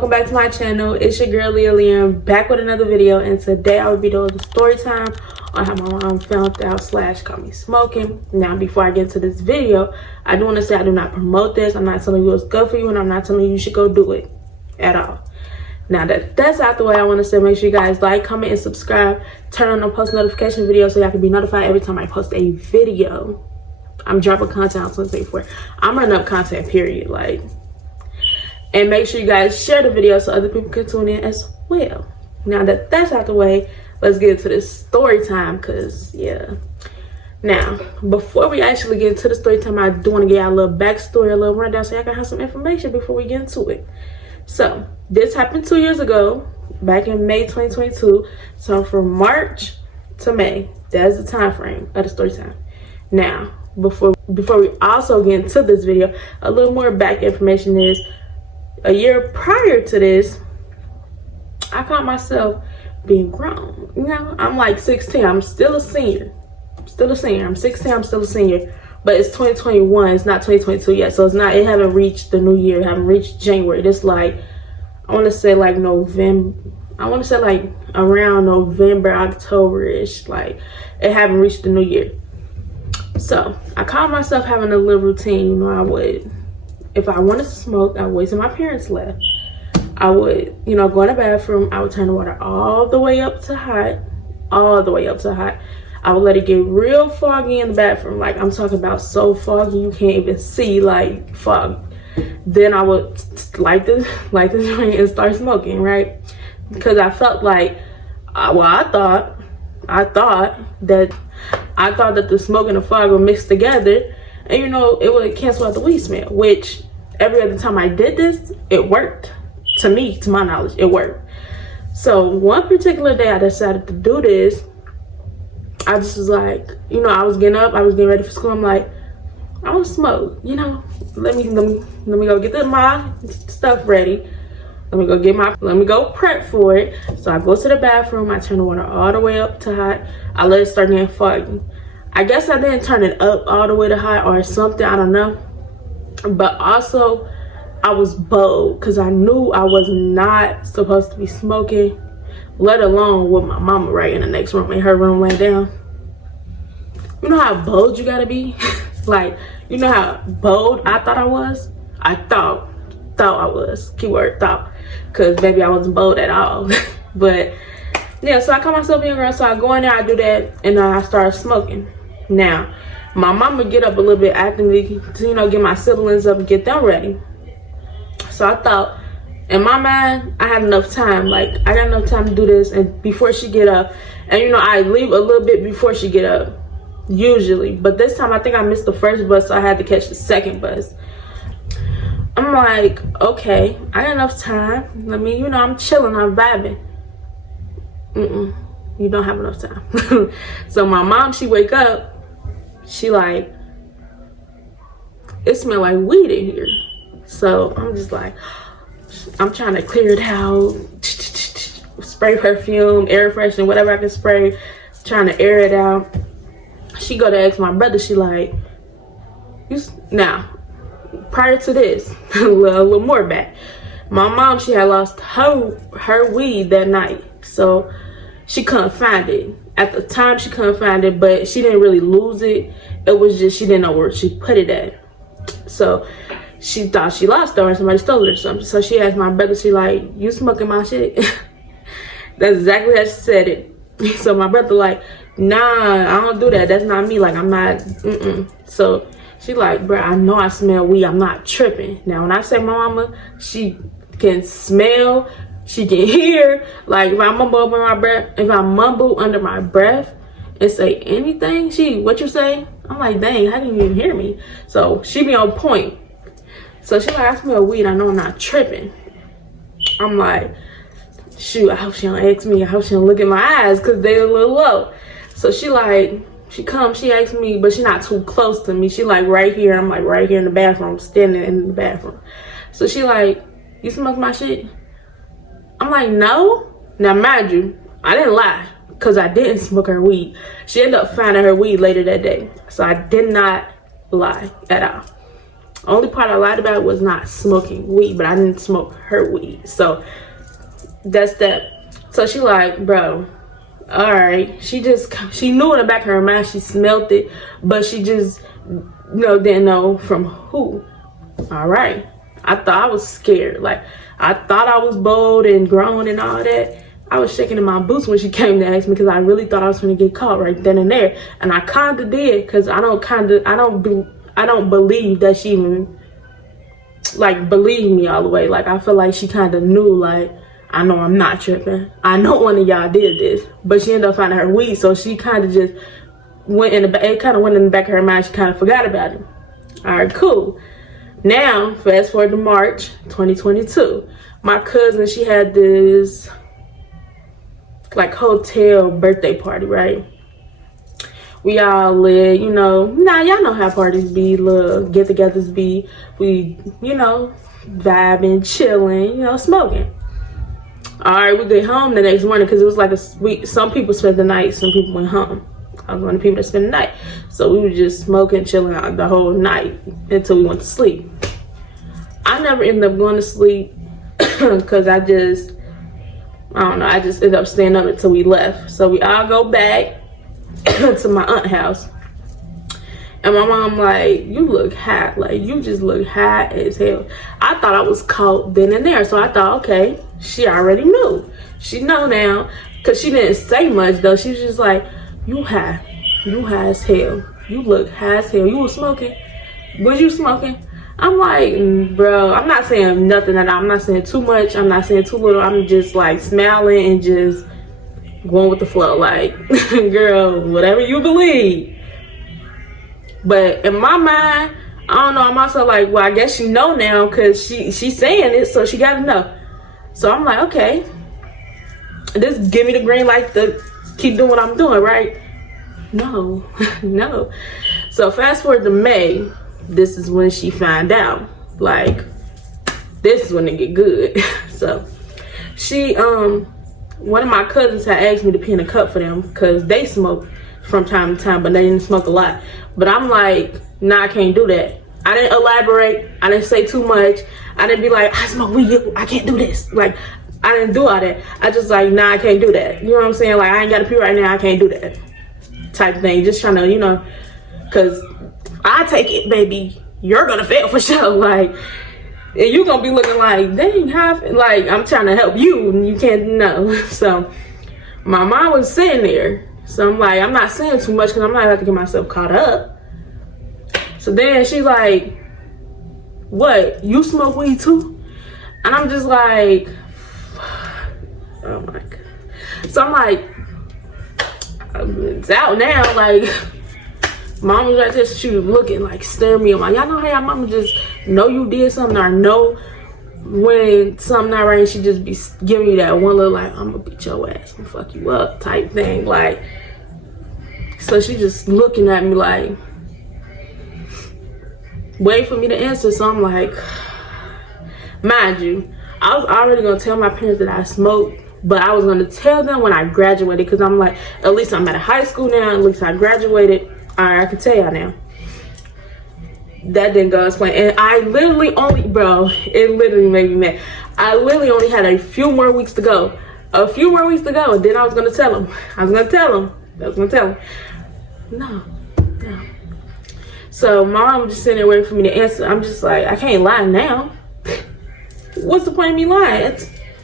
welcome back to my channel. It's your girl Leah Liam back with another video, and today I will be doing the story time on how my mom found out / caught me smoking. Now before I get into this video, I do want to say I do not promote this. I'm not telling you what's good for you, and I'm not telling you should go do it at all. Now that that's out the way, I want to say make sure you guys like, comment, and subscribe. Turn on the post notification video so y'all can be notified every time I post a video. I'm dropping content on 2024. I'm running up content, period. And make sure you guys share the video so other people can tune in as well. Now that that's out the way, let's get into this story time, because yeah. Now, before we actually get into the story time, I do want to give y'all a little backstory, a little rundown, so y'all can have some information before we get into it. So, this happened 2 years ago, back in May 2022. So, from March to May, that's the time frame of the story time. Now, before we also get into this video, a little more back information is, a year prior to this, I caught myself being grown. You know, I'm like 16. I'm still a senior. I'm 16. I'm still a senior. But it's 2021. It's not 2022 yet. So it's not. It haven't reached the new year. It haven't reached January. It's like, I want to say like November. I want to say like around November, October-ish. Like, it haven't reached the new year. So I caught myself having a little routine. You know, I would, if I wanted to smoke, I would wait till my parents left. I would, you know, go in the bathroom. I would turn the water all the way up to hot. All the way up to hot. I would let it get real foggy in the bathroom. Like, I'm talking about so foggy you can't even see, like, fog. Then I would light the joint and start smoking, right? Because I felt like, I thought that the smoke and the fog would mix together, and you know, it would cancel out the weed smell, which every other time I did this, it worked. To me, to my knowledge, it worked. So one particular day I decided to do this. I just was like, you know, I was getting up, I was getting ready for school. I'm like, I want to smoke, you know, let me go get my stuff ready. Let me go prep for it. So I go to the bathroom, I turn the water all the way up to hot. I let it start getting foggy. I guess I didn't turn it up all the way to hot or something, I don't know. But also, I was bold because I knew I was not supposed to be smoking, let alone with my mama right in the next room, in her room laying down. You know how bold you gotta be? Like, you know how bold I thought I was? I thought I was, keyword thought, because baby, I wasn't bold at all. But yeah, so I caught myself being around, so I go in there, I do that, and I start smoking. Now, my mom would get up a little bit after me to, you know, get my siblings up and get them ready. So I thought, in my mind, I had enough time. Like, I got enough time to do this, and before she get up, and you know, I leave a little bit before she get up, usually. But this time, I think I missed the first bus, so I had to catch the second bus. I'm like, okay, I got enough time. Let me, you know, I'm chilling, I'm vibing. You don't have enough time. So my mom, she wake up, she like, it smell like weed in here. So I'm just like, I'm trying to clear it out, spray perfume, air freshener, whatever I can spray, trying to air it out. She go to ask my brother, she like, now, prior to this, a little more back, my mom, she had lost her weed that night. So she couldn't find it. At the time, she couldn't find it, but she didn't really lose it. It was just, she didn't know where she put it at. So she thought she lost it or somebody stole it or something. So she asked my brother, she like, you smoking my shit? That's exactly how she said it. So my brother like, nah, I don't do that. That's not me. Like, I'm not, So she like, bro, I know I smell weed. I'm not tripping. Now, when I say my mama, she can smell, she can hear. Like, if I mumble under my breath and say anything, what you say? I'm like, dang, how can you even hear me? So she be on point. So she like, I smell weed. I know I'm not tripping. I'm like, shoot, I hope she don't ask me. I hope she don't look in my eyes because they a little low. So she like, she asks me, but she not too close to me. She like right here. I'm like right here in the bathroom, standing in the bathroom. So she like, you smoke my shit? I'm like, no. Now mind you, I didn't lie because I didn't smoke her weed. She ended up finding her weed later that day. So I did not lie at all. Only part I lied about was not smoking weed, but I didn't smoke her weed. So that's that. So she like, bro, all right. She knew in the back of her mind, she smelled it, but she just, didn't know from who. All right. I thought I was scared. Like, I thought I was bold and grown and all that. I was shaking in my boots when she came to ask me, because I really thought I was going to get caught right then and there. And I kind of did, because I don't believe that she even, like, believed me all the way. Like, I feel like she kind of knew, like, I know I'm not tripping. I know one of y'all did this. But she ended up finding her weed, so she kind of just went in the back. It kind of went in the back of her mind. She kind of forgot about it. All right, cool. Now, fast forward to March 2022. My cousin, she had this, like, hotel birthday party, right? We all lit, y'all know how parties be, little get-togethers be. We, vibing, chilling, smoking. All right, we get home the next morning, because it was like some people spent the night, some people went home. I was one of the people that spent the night. So we were just smoking, chilling out the whole night until we went to sleep. I never ended up going to sleep because I just ended up staying up until we left. So we all go back to my aunt's house. And my mom like, you look hot. Like, you just look hot as hell. I thought I was caught then and there. So I thought, okay, she already knew. She know now. Because she didn't say much, though. She was just like, you high. You high as hell. You look high as hell. You was smoking? Was you smoking? I'm like, bro, I'm not saying nothing at all. I'm not saying too much. I'm not saying too little. I'm just like smiling and just going with the flow. Like, girl, whatever you believe. But in my mind, I don't know, I'm also like, well, I guess she know now, because she's saying it, so she gotta know. So I'm like, okay, this give me the green light to keep doing what I'm doing, right? No, no. So fast forward to May, this is when she found out. Like, this is when it get good. So she, one of my cousins had asked me to pee in a cup for them, because they smoke from time to time, but they didn't smoke a lot. But I'm like, nah, I can't do that. I didn't elaborate. I didn't say too much. I didn't be like, I smoke weed, I can't do this. Like, I didn't do all that. I just like, nah, I can't do that. You know what I'm saying? Like, I ain't got to pee right now, I can't do that type of thing. Just trying to, because I take it, baby, you're gonna fail for sure. Like, and you gonna be looking like, dang, like, I'm trying to help you and you can't know. So my mom was sitting there. So I'm like, I'm not saying too much, because I'm not about to get myself caught up. So then she like, what, you smoke weed too? And I'm just like, oh my God. So I'm like, it's out now. Like, mom was right there, she was looking, like, staring me. I'm like, y'all know how y'all mama just know you did something, or know when something not right, she just be giving you that one little, like, I'm gonna beat your ass and fuck you up type thing. Like, so she just looking at me like, wait for me to answer. So I'm like, mind you, I was already gonna tell my parents that I smoked, but I was gonna tell them when I graduated, because I'm like, at least I'm out of high school now, at least I graduated. All right, I can tell y'all now. That didn't go as planned. And I literally only, bro, it literally made me mad. I literally only had a few more weeks to go. A few more weeks to go, and then I was gonna tell them. No. So my mom was just sitting there waiting for me to answer. I'm just like, I can't lie now. What's the point of me lying?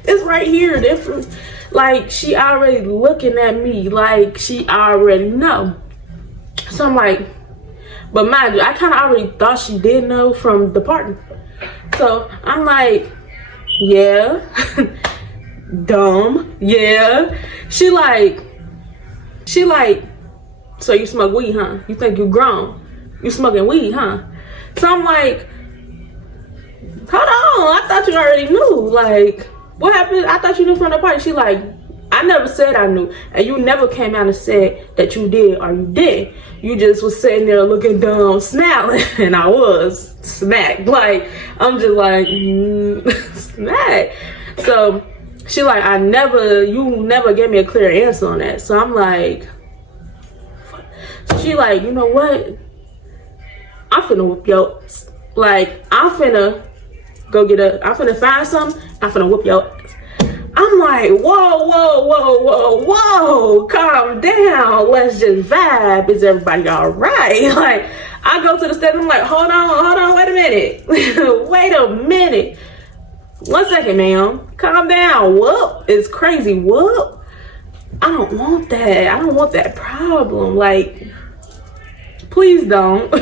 It's right here. Different. Like, she already looking at me like she already know. So I'm like, but mind you, I kind of already thought she did know from the party. So I'm like, yeah, dumb, yeah. She like, so you smoke weed, huh? You think you grown? You smoking weed, huh? So I'm like, hold on, I thought you already knew. Like, what happened? I thought you knew from the party. She like, I never said I knew, and you never came out and said that you did or you did. You just was sitting there looking dumb, smiling, and I was smacked. Like, I'm just like, smacked. So she like, you never gave me a clear answer on that. So I'm like, so she like, you know what? I'm finna whoop your ass. Like, I'm finna I'm finna find something, I'm finna whoop your ass. I'm like, whoa, calm down. Let's just vibe. Is everybody all right? Like, I go to the step, I'm like, hold on, wait a minute. Wait a minute. 1 second, ma'am. Calm down. Whoop. It's crazy. Whoop. I don't want that. I don't want that problem. Like, please don't.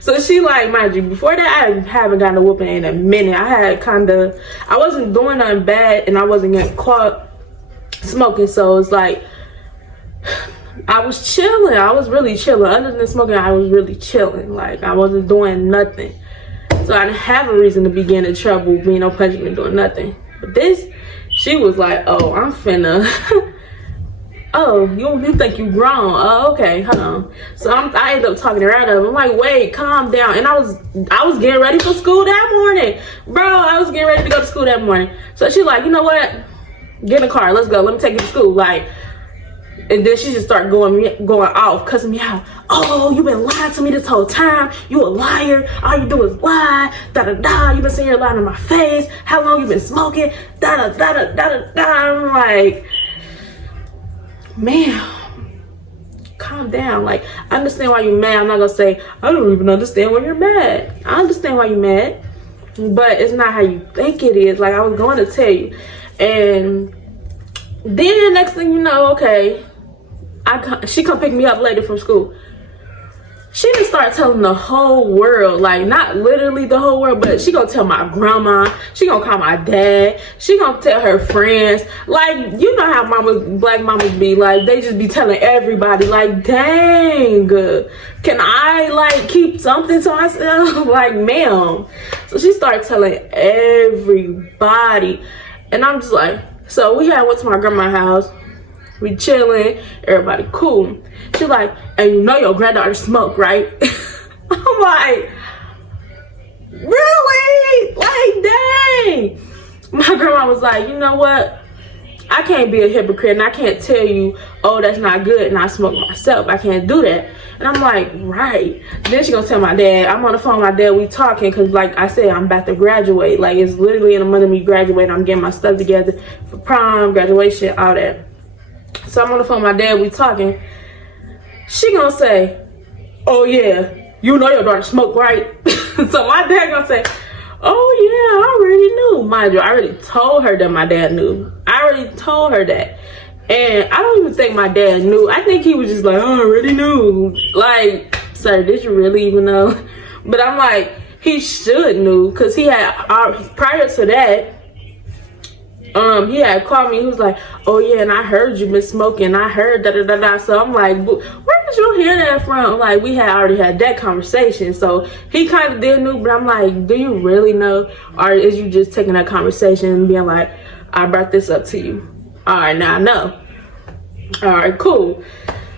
So she like, mind you, before that, I haven't gotten a whooping in a minute. I wasn't doing nothing bad and I wasn't getting caught smoking. So it's like, I was chilling. I was really chilling. Other than smoking, I was really chilling. Like, I wasn't doing nothing. So I didn't have a reason to be getting in trouble, being no punishment, doing nothing. But this, she was like, oh, I'm finna. Oh, you think you grown? Oh, okay, hold on. So I ended up talking her out of it. I'm like, wait, calm down. And I was getting ready for school that morning. Bro, I was getting ready to go to school that morning. So she's like, you know what? Get in the car, let's go. Let me take you to school. Like, and then she just started going off, cussing me out. Oh, you been lying to me this whole time. You a liar. All you do is lie. Da-da-da. You been sitting here lying in my face. How long you been smoking? Da-da-da-da-da-da-da. I'm like, man, calm down. Like, I understand why you're mad. I'm not gonna say I don't even understand why you're mad. I understand why you're mad, but it's not how you think it is. Like, I was going to tell you. And then next thing you know, okay, she come pick me up later from school. She didn't start telling the whole world, like, not literally the whole world, but she gonna tell my grandma, she gonna call my dad, she gonna tell her friends. Like, you know how black mamas be, like, they just be telling everybody, like, dang, can I, like, keep something to myself? Like, ma'am. So she started telling everybody, and I'm just like, so we went to my grandma's house, we chilling, everybody cool. She's like, and you know your granddaughter smoke, right? I'm like, really? Like, dang. My grandma was like, you know what? I can't be a hypocrite and I can't tell you, oh, that's not good, and I smoke myself. I can't do that. And I'm like, right. Then she gonna tell my dad. I'm on the phone with my dad, we talking, because like I said, I'm about to graduate. Like, it's literally in a month of me graduating. I'm getting my stuff together for prom, graduation, all that. So I'm on the phone with my dad, we talking. She gonna say, oh yeah, you know your daughter smoke, right? So my dad gonna say, oh yeah, I already knew. Mind you, I already told her that my dad knew. I already told her that. And I don't even think my dad knew. I think he was just like, oh, I already knew. Like, sir, did you really even know? But I'm like, he should knew, because he had, prior to that, he had called me. He was like, oh yeah, and I heard you been smoking. I heard da-da-da-da. So I'm like, where did you hear that from? Like, we had already had that conversation. So he kind of did know, but I'm like, do you really know? Or is you just taking that conversation and being like, I brought this up to you. All right, now I know. All right, cool.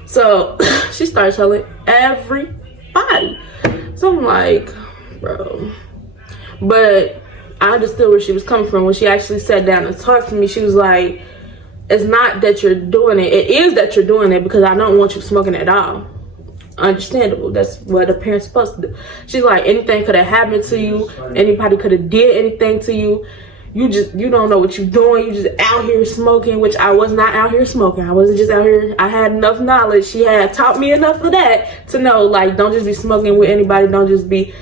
So she started telling everybody. So I'm like, bro. But I understood where she was coming from. When she actually sat down and talked to me, she was like, it's not that you're doing it. It is that you're doing it because I don't want you smoking at all. Understandable. That's what a parent's supposed to do. She's like, anything could have happened to you. Anybody could have did anything to you. You don't know what you're doing. You just out here smoking, which I was not out here smoking. I wasn't just out here. I had enough knowledge. She had taught me enough of that to know, like, don't just be smoking with anybody. Don't just be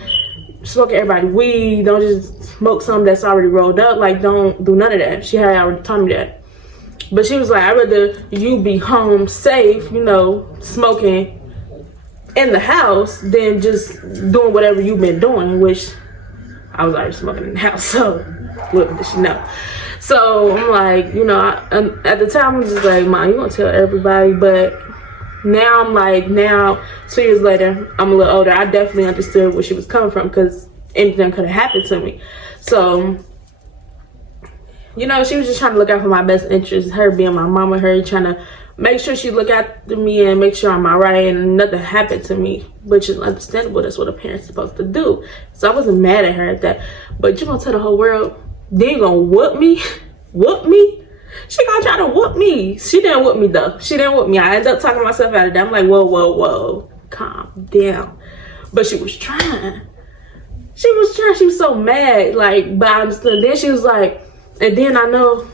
smoking everybody weed. Don't just smoke something that's already rolled up. Like, don't do none of that. She had already taught me that. But she was like, I'd rather you be home safe, you know, smoking in the house than just doing whatever you've been doing, which I was already smoking in the house. So little did she know. So I'm like, you know, at the time I was just like, Mom, you gonna tell everybody? But now I'm like, 2 years later, I'm a little older. I definitely understood where she was coming from, because anything could have happened to me. So, you know, she was just trying to look out for my best interest. Her being my mama, her trying to make sure she look after me and make sure I'm all right and nothing happened to me, which is understandable. That's what a parent's supposed to do. So I wasn't mad at her at that. But you gonna tell the whole world, then you gonna whoop me? Whoop me? She gonna try to whoop me. She didn't whoop me though. She didn't whoop me. I ended up talking myself out of that. I'm like, whoa, calm down. But she was trying. she was so mad, like, but I understood. Then she was like, and then I know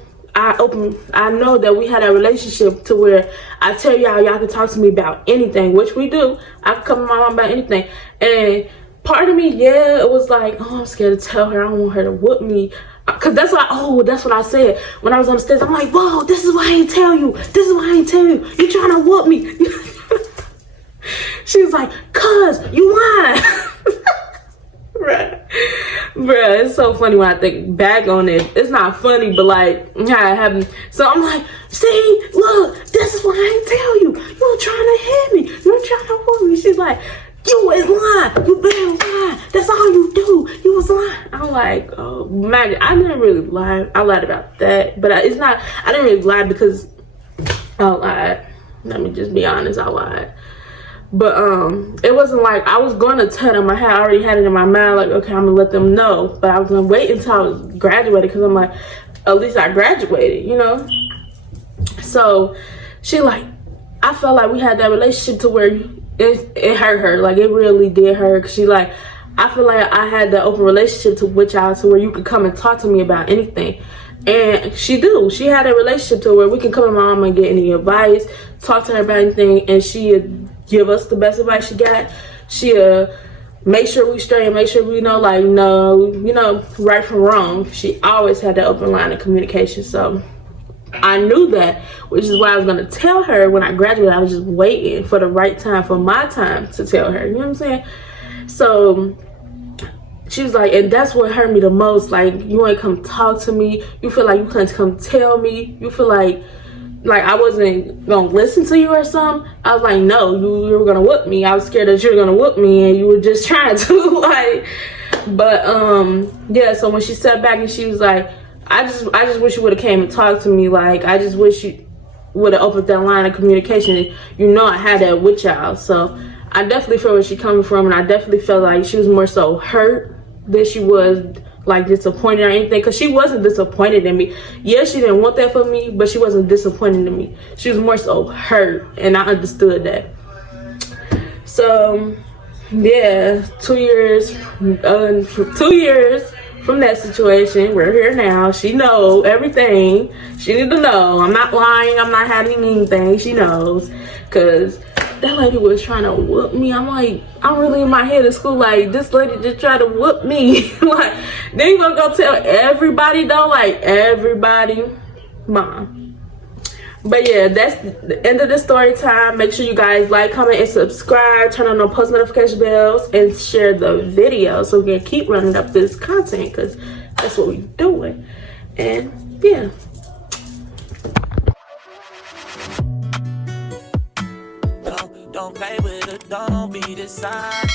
that we had a relationship to where I tell y'all can talk to me about anything, which we do. I can come to my mom about anything. And part of me, yeah, it was like, oh, I'm scared to tell her. I don't want her to whoop me. Cause that's what I said when I was on the stairs. I'm like, whoa, this is why I ain't tell you. This is why I ain't tell you. You trying to whoop me. She was like, cuz, you lying. Bruh, it's so funny when I think back on it. It's not funny, but like how it happened. So I'm like, see, look, this is why I ain't tell you. You were trying to hit me. You were trying to whoop me. She's like, you was lying. You been lying. That's all you do. You was lying. I'm like, oh man, I didn't really lie. I lied about that, but I didn't really lie because I lied. Let me just be honest, I lied. But it wasn't like I was gonna tell them. I already had it in my mind, like, okay, I'm gonna let them know. But I was gonna wait until I was graduated, because I'm like, at least I graduated, you know. So she like, I felt like we had that relationship to where it hurt her, like it really did hurt. Cause she like, I feel like I had that open relationship with y'all to where you could come and talk to me about anything. And she had a relationship to where we can come to my mom and get any advice, talk to her about anything, and she'd give us the best advice she got. She'll make sure we straight and make sure we know, like, no, you know, right from wrong. She always had that open line of communication. So I knew that, which is why I was gonna tell her when I graduated. I was just waiting for the right time, for my time to tell her, you know what I'm saying? So she was like, and that's what hurt me the most. Like, you ain't come talk to me. You feel like you couldn't come tell me. You feel like I wasn't gonna listen to you or something. I was like, no, you were gonna whoop me. I was scared that you were gonna whoop me, and you were just trying to like. But yeah. So when she sat back and she was like, I just wish you would have came and talked to me. Like, I just wish you would have opened that line of communication. You know, I had that with y'all. So I definitely feel where she's coming from, and I definitely felt like she was more so hurt than she was like disappointed or anything, because she wasn't disappointed in me. Yeah, she didn't want that for me, but she wasn't disappointed in me. She was more so hurt, and I understood that. So yeah, 2 years from that situation, we're here now. She knows everything she need to know. I'm not lying, I'm not hiding anything. She knows, because that lady was trying to whoop me. I'm like, I'm really in my head at school, like, this lady just tried to whoop me. Like, then you gonna go tell everybody though? Like, everybody? Mom. But yeah, that's the end of the story time. Make sure you guys like, comment, and subscribe. Turn on the post notification bells and share the video so we can keep running up this content, because that's what we're doing. And yeah. Don't play with it, don't be the side.